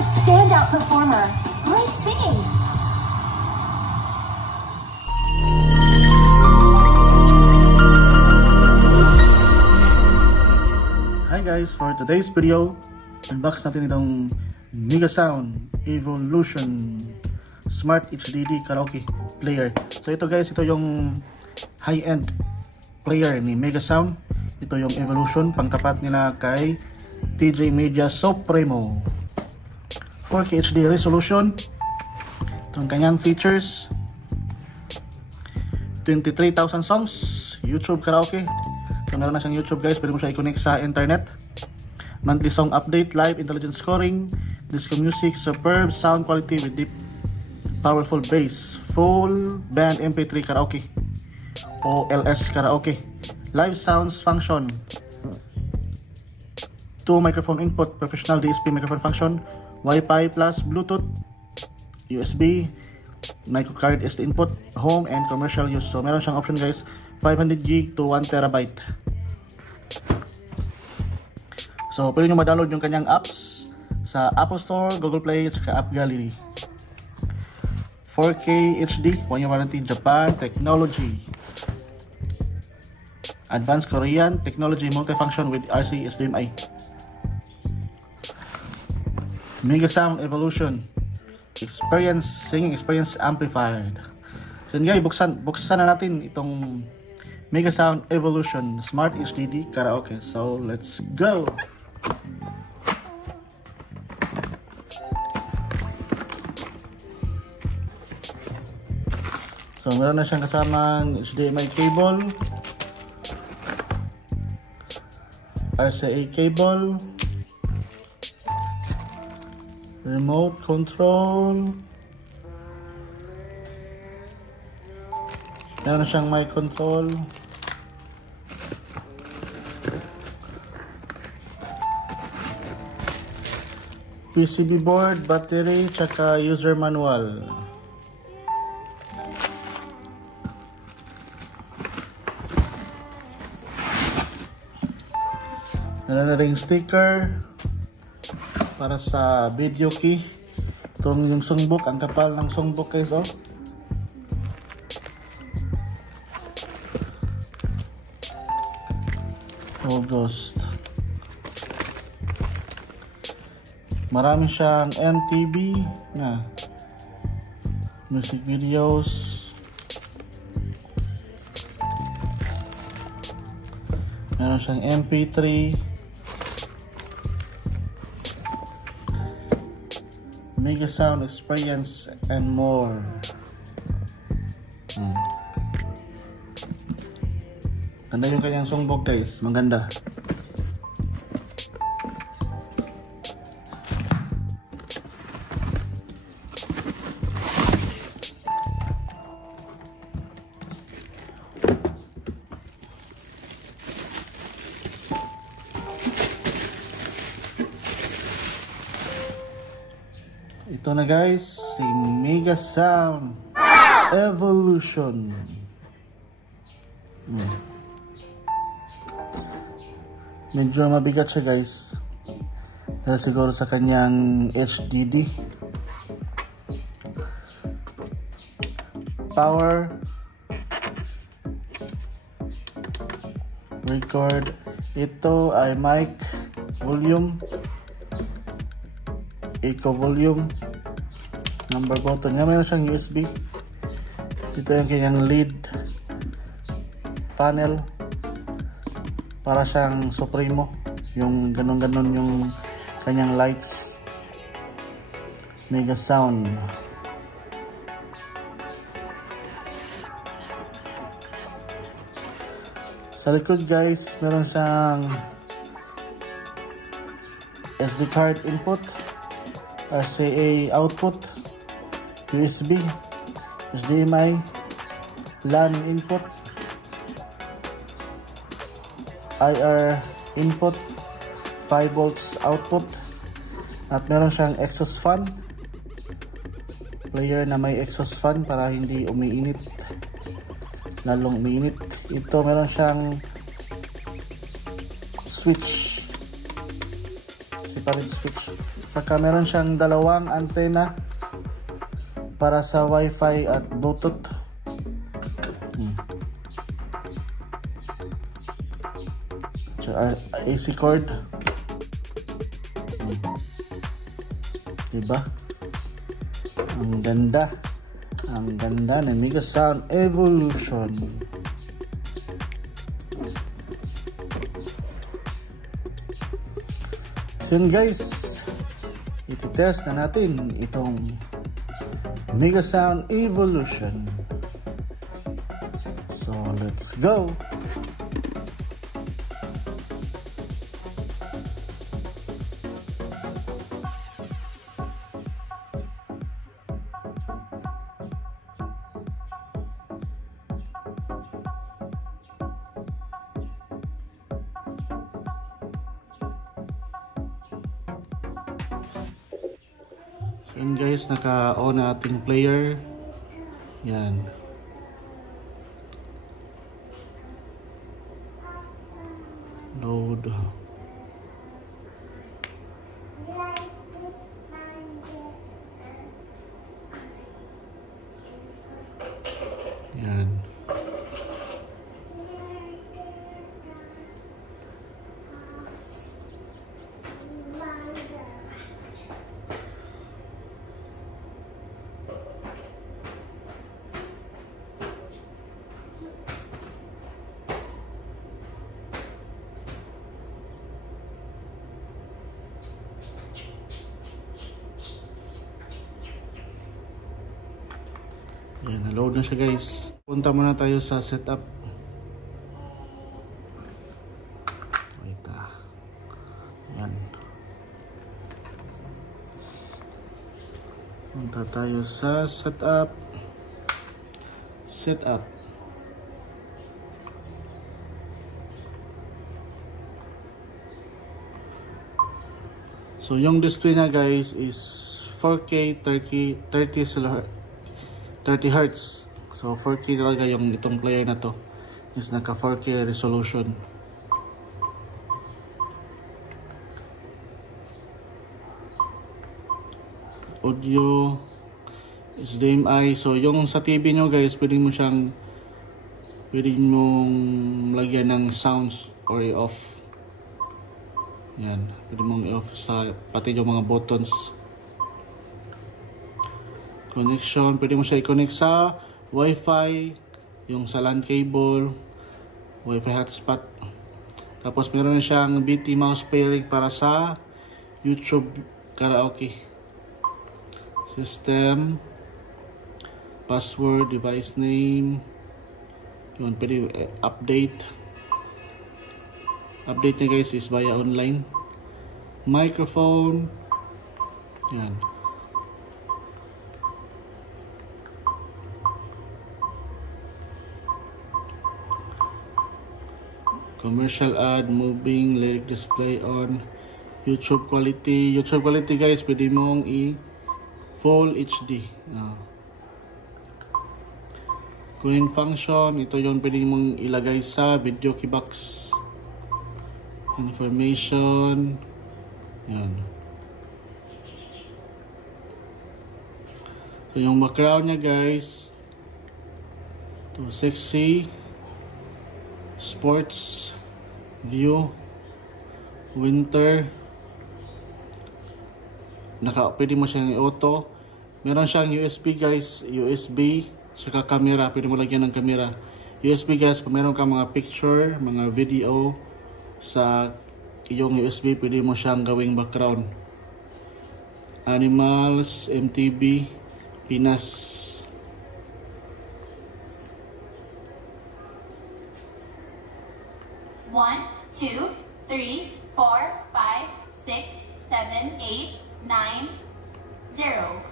a standout performer. Great singing. Hi guys, for today's video, unbox natin itong Megasound Evolution Smart HDD Karaoke Player. So ito guys, ito yung high-end player ni Megasound. Ito yung Evolution, pangtapat nila kay TJ Media Supremo. 4K HD resolution. Itong kanyang features, 23,000 songs, YouTube karaoke. So meron na siyang YouTube guys, pwede mo siya i-connect sa internet. Monthly song update, live intelligent scoring, disco music, superb sound quality with deep powerful bass, full band MP3 karaoke, OLS karaoke, live sounds function, 2 microphone input, professional DSP microphone function, Wi-Fi plus Bluetooth, USB, microcard SD input, home and commercial use. So meron siyang option guys, 500GB to 1TB. So pwede nyo ma-download yung kanyang apps sa Apple Store, Google Play, at App Gallery. 4K HD, 1 year warranty, Japan technology. Advanced Korean technology, multifunction with RC HDMI. Megasound Evolution experience, singing experience amplified. So yun guys, buksan na natin itong Megasound Evolution Smart HDD Karaoke. So let's go! So meron na siyang kasamang HDMI cable, RCA cable, remote control, meron na siyang mic control, PCB board, battery, tsaka user manual. Meron na ring sticker para sa video key. Itong yung songbook, ang kapal ng songbook guys, oh. August. Marami siyang MTV na music videos. Meron siyang MP3. Megasound experience and more. Ganda yung kanyang songbook guys, maganda. Ito na guys, si Megasound Evolution. Medyo mabigat siya guys, dahil siguro sa kanyang HDD. Power, record. Ito ay mic, volume, echo volume, number button. Yan, mayroon siyang USB. Ito yung kanyang lead panel, para siyang Supremo, yung ganon-ganon yung kanyang lights. Megasound. Sa likod guys, meron siyang SD card input, RCA output, USB, HDMI, LAN input, IR input, 5 volts output, at meron siyang exhaust fan, player na may exhaust fan para hindi umiinit, lalong umiinit. Ito meron siyang switch, separate switch. Saka meron siyang dalawang antena para sa Wi-Fi at Bluetooth. AC cord. Diba? Ang ganda. Ang ganda ng Mega Sound Evolution. So yun guys, iti-test na natin itong Mega Sound Evolution. So let's go! Yan guys, naka-on na ating player. Yan. Load. Yan. Yan, na-load na siya guys. Punta muna tayo sa setup. Wait yan. Punta tayo sa setup. Setup. So yung display na guys is 4K 30 Hz. So 4K talaga yung itong player na to. Is naka 4K resolution. Audio HDMI. So yung sa TV nyo guys, pwede mong lagyan ng sounds or i-off. Yan, pwede mong i-off sa pati yung mga buttons. Connection, pwede mo siya i-connect sa Wi-Fi, yung sa LAN cable, Wi-Fi hotspot. Tapos meron na siyang BT mouse pairing para sa YouTube karaoke. System, password, device name, yun, pwede update. Update niya guys is via online. Microphone, yan. Commercial ad, moving, lyric display on, YouTube quality. YouTube quality guys, pwede mong Full HD. Coin function, ito yung pwede mong ilagay sa video keybox. Information. Yan. So yung background niya guys, ito sexy, sports, view, winter. Pwede mo siyang i-auto. Meron siyang USB guys, USB, saka camera, pwede mo lagyan ng camera. USB guys, kung meron ka mga picture, mga video sa iyong USB, pwede mo siyang gawing background. Animals, MTV, Pinas. One, 2, 3, 4, 5, 6, 7, 8, 9, 0.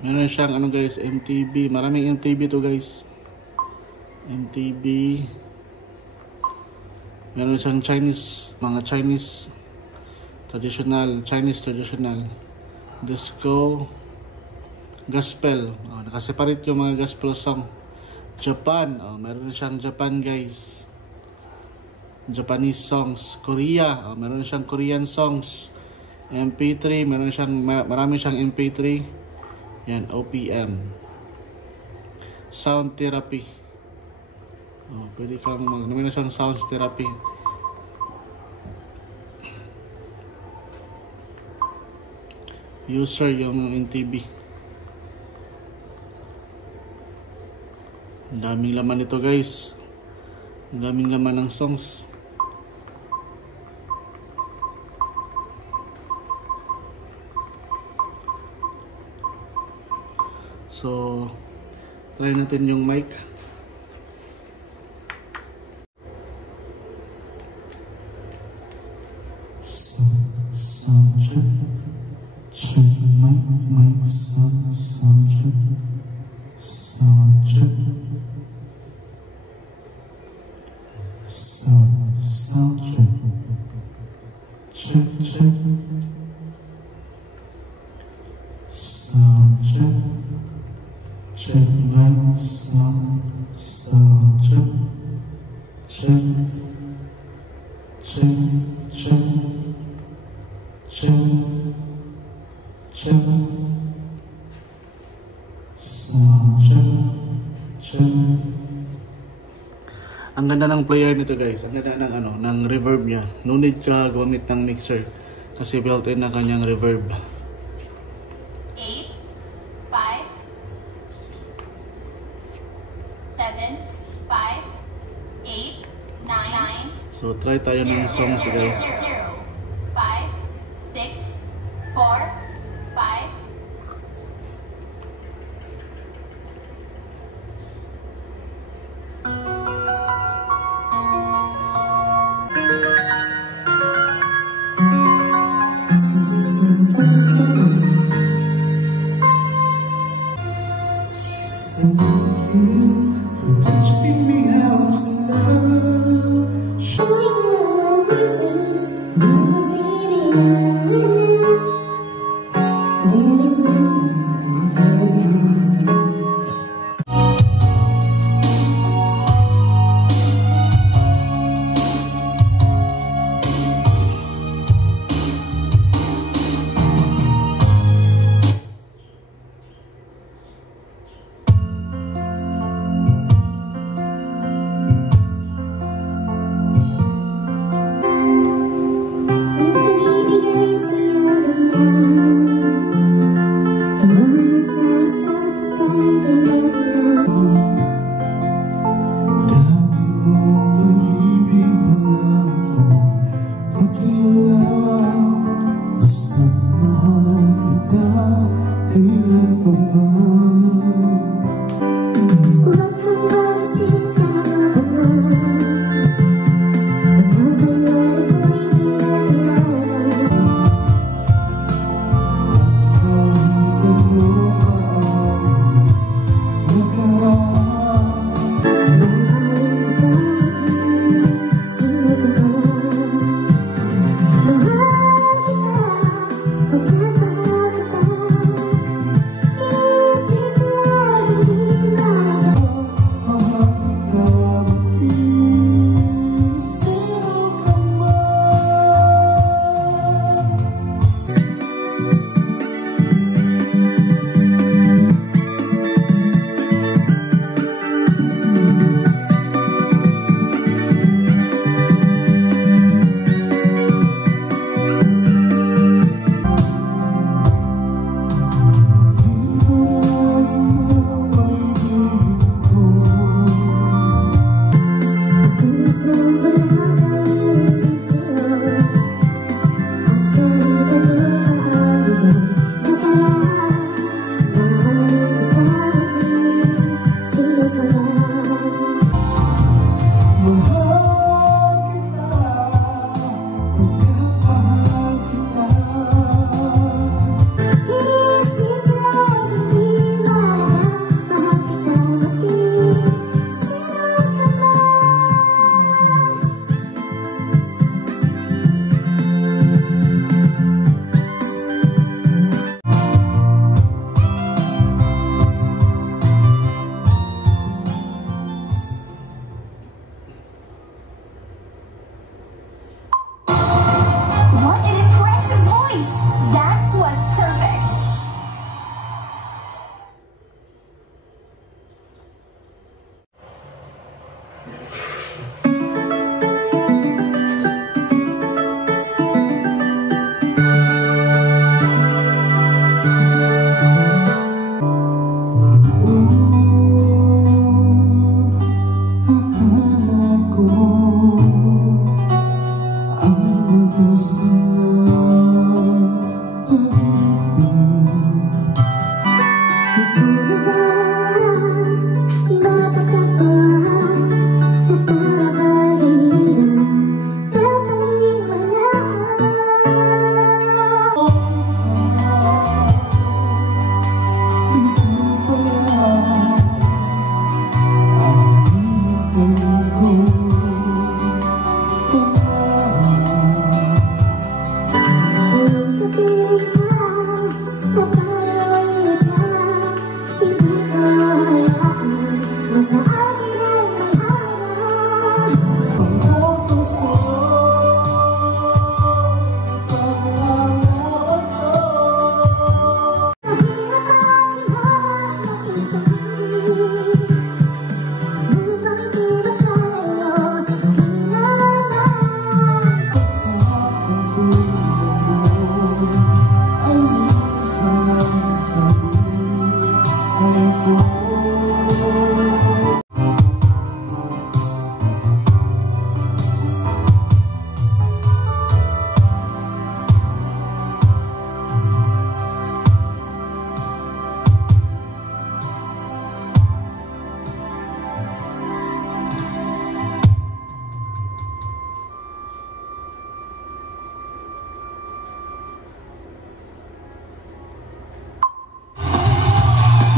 Meron siyang ano guys, MTV. Maraming MTV to guys. MTV. Meron siyang Chinese, mga Chinese traditional, Chinese traditional. Disco. gospel. Nakaseparate yung mga gospel song. Japan, meron siyang Japan guys. Japanese songs. Korea, meron siyang Korean songs. MP3, marami siyang MP3. Yan, OPM. Sound therapy. Pwede kang meron siyang sound therapy. User yung NTB. Ang daming laman nito guys. Ang daming laman ng songs. So, try natin yung mic. Sound check. Check mic, sound check. Sound check. Sound check. Check, check. Sound check. Check mic, sound check. Check. Check, check. Check. Check. Sound check. Check. Ang ganda ng player nito guys, ang ganda ng reverb niya. No need ka gumamit ng mixer kasi built-in na kanyang reverb. 8, 5, 7, 5, 8, 9. So try tayo ng songs guys. 0, 5, 6, 4, 5.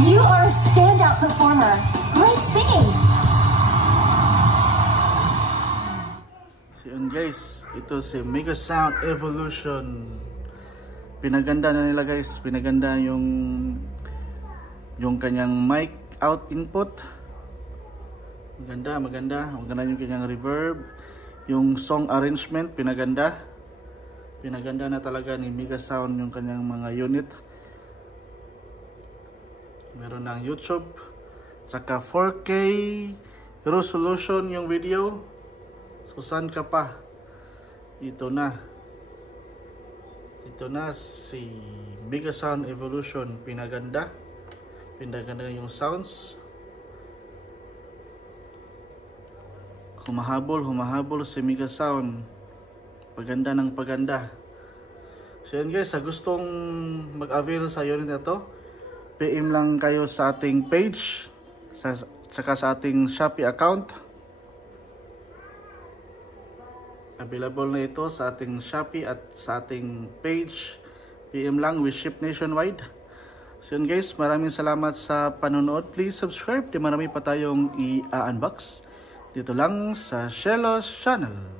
You are a standout performer. Great singing. So yun guys, ito si Mega Sound Evolution. Pinaganda na nila guys, pinaganda yung kanyang mic out input. Maganda yung kanyang reverb. Yung song arrangement, pinaganda na talaga ni Mega Sound yung kanyang mga unit. Meron ng YouTube, saka 4K resolution yung video. So saan ka pa? Ito na si Mega Sound Evolution. Pinaganda yung sounds. Humahabol si Mega Sound. Paganda ng paganda. So yan guys, sa gustong mag-avail sa unit na to, PM lang kayo sa ating page, saka sa ating Shopee account. Available na ito sa ating Shopee at sa ating page. PM lang, we ship nationwide. So yun guys, maraming salamat sa panonood. Please subscribe, di marami pa tayong i-unbox dito lang sa Shelos Channel.